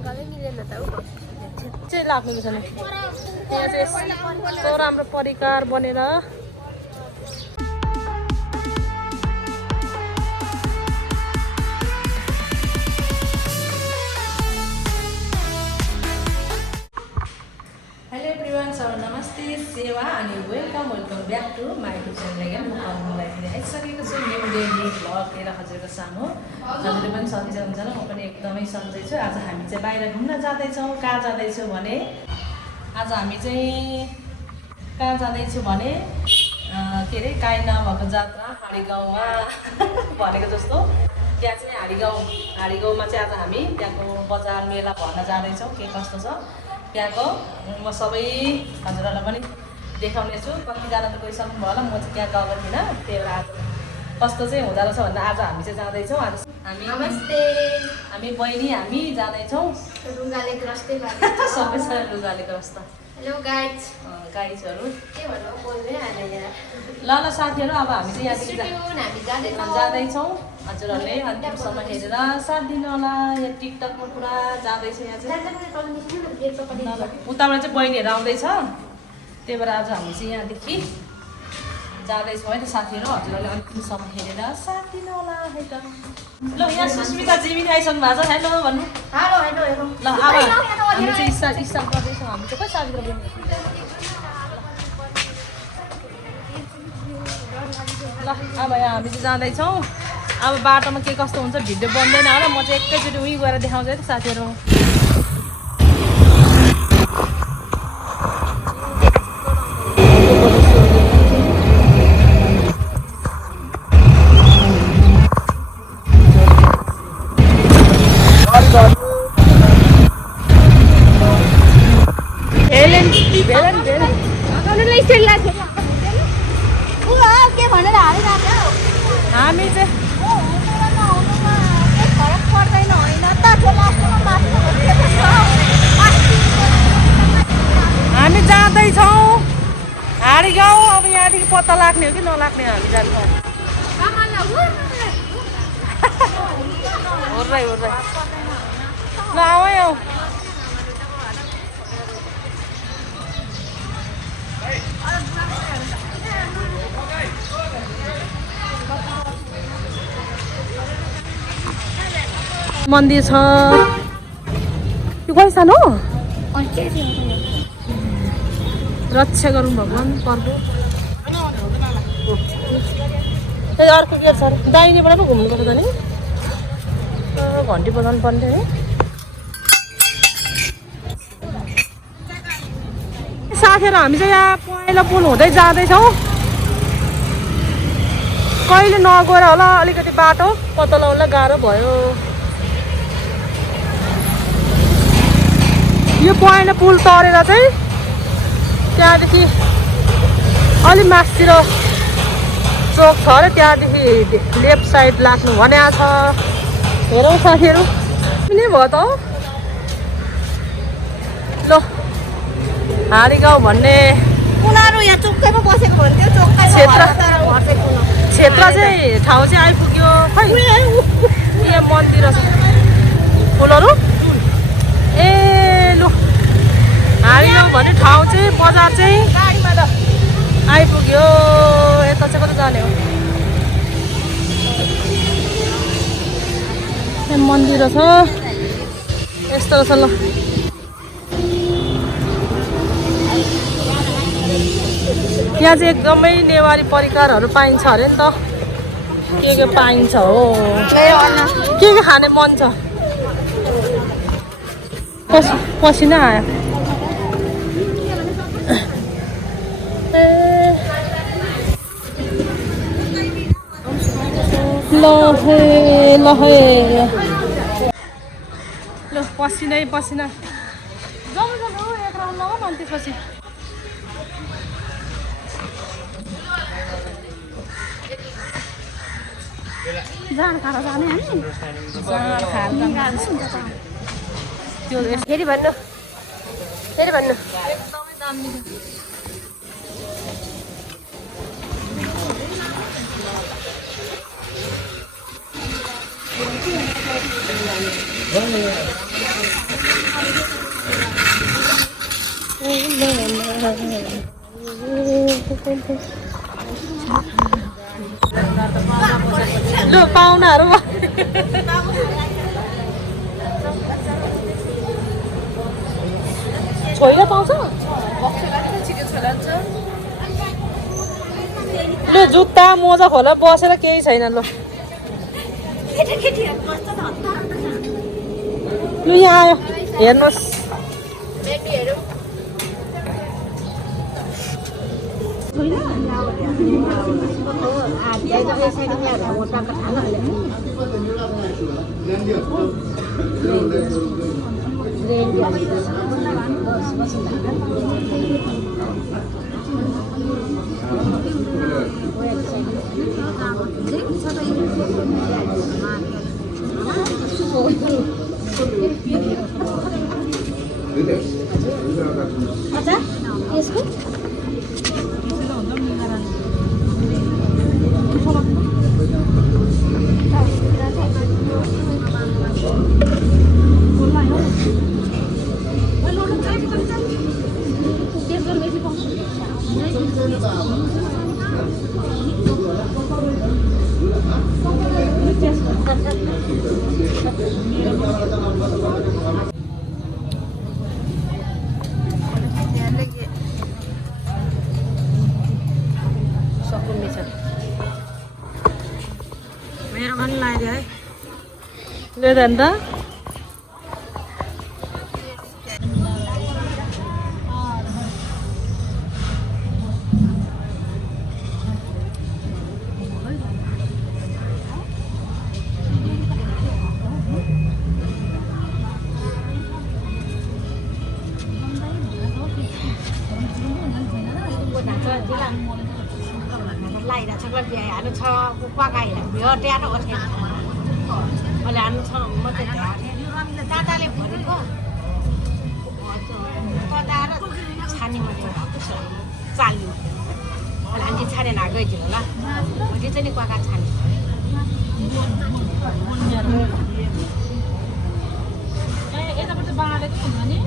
ढुङ्गाले मिलेन त उ ठिकै लाग्नु छ नि यहाँ चाहिँ यस्तो राम्रो परिकार बनेर नमस्ते सेवा अनि welcome back to my YouTube channel again म मलाई फेरि आइसकेको छु न्यू डेली भ्लग लिएर हजुरको सामु हजुरले पनि सन्चै हुन्छ म पनि एकदमै सन्चै छु आज हामी चाहिँ बाहिर घुम्न जाँदैछौँ कहाँ जाँदैछौँ भने आज हामी चाहिँ कहाँ जाँदैछौँ भने के अरे काहीँ नभएको जात्रा हाडी गाउँमा भनेको जस्तो त्यहाँ चाहिँ हाडी गाउँमा चाहिँ आज हामी त्यहाँको बजार मेला भर्न जाँदैछौँ के कस्तो छ त्यहाँको म सबै हजुरहरूलाई पनि देखाउने छु कतिजना त गइसक्नु भयो होला म चाहिँ त्यहाँ गएको थिइनँ त्यही भएर आज कस्तो चाहिँ हुँदो रहेछ भन्दा आज हामी चाहिँ जाँदैछौँ आज हामी नमस्ते हामी बहिनी हामी जाँदैछौँ रुगाले ग्रस्तै सबैजना लुगाले ग्रस्त हेलो गाइज गाइजहरू के भन्नु बोल्दै आएन यहाँ ल साथीहरू अब हामी चाहिँ हामी जाँदैछौँ हजुरहरूले अन्तिमसम्म हेरेर साथ दिनु होला यहाँ टिकटकमा पुरा जाँदैछ यहाँ चाहिँ उताबाट चाहिँ बहिनीहरू आउँदैछ त्यही भएर आज हामी चाहिँ यहाँदेखि जाँदैछौँ है त साथीहरू हजुरहरूले अन्तिमसम्म हेरेर साथ दिनु होला है त ल यहाँ सुस्मिता जिमी आइसक्नु भएको छ हेलो भन्नु हेलो हेलो हेलो ल अब हामी चाहिँ स्टार्ट गर्दैछौँ हामी चाहिँ कति साथीहरू ल अब यहाँ हामी चाहिँ जाँदैछौँ अब बाटोमा के कस्तो हुन्छ भिडियो बन्दैन होला म चाहिँ एकैचोटि उहीँ गएर देखाउँछु है त साथीहरू हामी चाहिँ हामी जाँदैछौँ हाडी गाउँ अब यहाँदेखि पत्ता लाग्ने हो कि नलाग्ने हामी जान्छौँ हुर्रै ल आऊ है आऊ मन्दिर छ त्यो कहिले सानो रक्षा गरौँ भगवान् पर्दो अर्को गेट छ दाहिनेबाट पो घुम्नुपर्छ त नि घन्टी बजाउनु पर्ने है साथीहरू हामी चाहिँ यहाँ पहिलो पुल हुँदै जाँदैछौँ कहिले नगएर होला अलिकति बाटो पत्ता लगाउनलाई गाह्रो भयो यो पहिलो पुल तरेर चाहिँ त्यहाँदेखि अलि मासतिर चोक छ अरे त्यहाँदेखि लेफ्ट साइड लाग्नु भनेको छ हेरौँ साथीहरू नै भयो त ल हाडी गाउँ भन्ने उनीहरू यहाँ चोकैमा बसेको भन्थ्यो क्षेत्र चाहिँ ठाउँ चाहिँ आइपुग्यो खै यहाँ मन्दिर छ फुलहरू ए लु हाडी गाउँ भन्ने ठाउँ चाहिँ बजार चाहिँ आइपुग्यो यता चाहिँ कता जाने हो मन्दिर छ यस्तो छ ल यहाँ चाहिँ एकदमै नेवारी परिकारहरू पाइन्छ अरे नि त के पाइन्छ हो के खाने मन छ पसिना आयो ल पसिनै पसिना जाउँ एक राउन्ड लगाउँ अनि त्यसपछि जाँड खाएर जाने हामी जाँड खाएर त्यो फेरि भन्नु एकदमै दामी ल पाहुनाहरू छोइला पाउँछ ल जुत्ता मोजा खोला बसेर केही छैन ल लु यहाँ आयो हेर्नुहोस् अच्छा यसको मेरो पनि लाग्यो है ले अन्त लाइरा चक्कर बिहाइहाल्नु छ पकाइहाल्नु भयो ट्याटो अथेन अहिले हाल्नु छ मात्रै दादाले भनेको तताएर छानी मात्रै भएको छ चाल्नु अहिले हामी छानेर गइदिनु होला भोलि चाहिँ नि पकाएर छाने यताबाट बाँडेको नि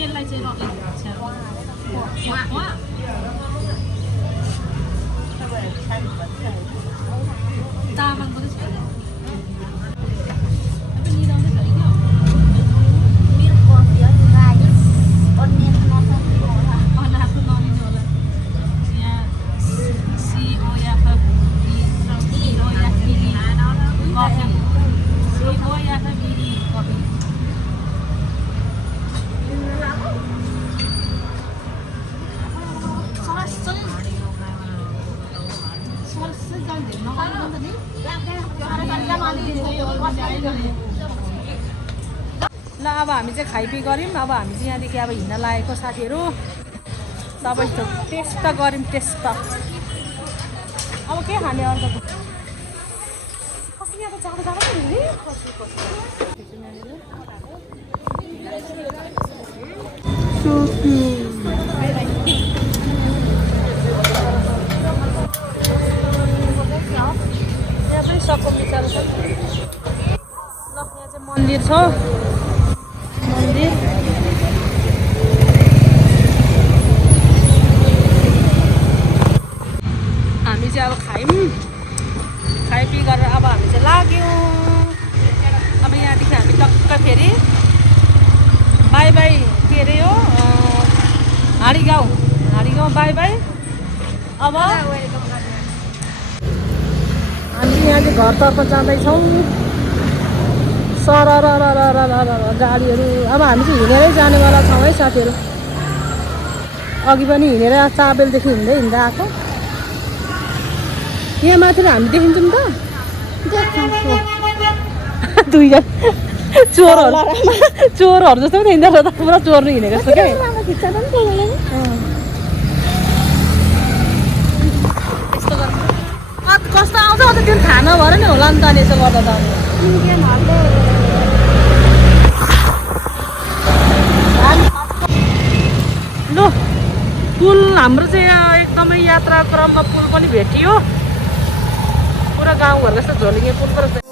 यसलाई चाहिँ रकिन्छ तामाङको चाहिँ छैन तपाईँ निदाउँदैछ है क्या अनाको नलिनु होला यहाँ सिओ या कफी सिओ या बिरी कफी सिओ या बिरी कफी ल अब हामी चाहिँ खाइपी गऱ्यौँ अब हामी चाहिँ यहाँदेखि अब हिँड्न लागेको साथीहरू तपाईँ टेस्ट त गऱ्यौँ टेस्ट त अब के खाने अर्को कस्तो यहाँ त जाडो जाडो यहाँ पनि सबको विचार छ ल यहाँ चाहिँ मन्दिर छ मन्दिर हामी चाहिँ अब खाइपी गरेर अब हामी चाहिँ लाग्यौँ अब यहाँदेखि हामी टक्क फेरि बाई बाई के अरे हो हाँडी गाउँ बाई बाई अब हामी यहाँ चाहिँ घरतर्फ जाँदैछौँ सरर गाडीहरू अब हामी चाहिँ हिँडेरै जानेवाला छौँ है साथीहरू अघि पनि हिँडेर चाबेलदेखि हिँड्दै आएको यहाँ माथि हामी देखिन्छौँ त दुईजना चोरहरू जस्तो पनि हिँड्दो रहेछ त पुरा चोर्नु हिँडेको जस्तो क्या कस्तो आउँछ अन्त त्यो थाहा नभएर नि होला नि त यसो गर्दा त ल पुल हाम्रो चाहिँ यहाँ एकदमै यात्रा क्रममा पुल पनि भेटियो पुरा गाउँघरको जस्तो झोलिङे पुल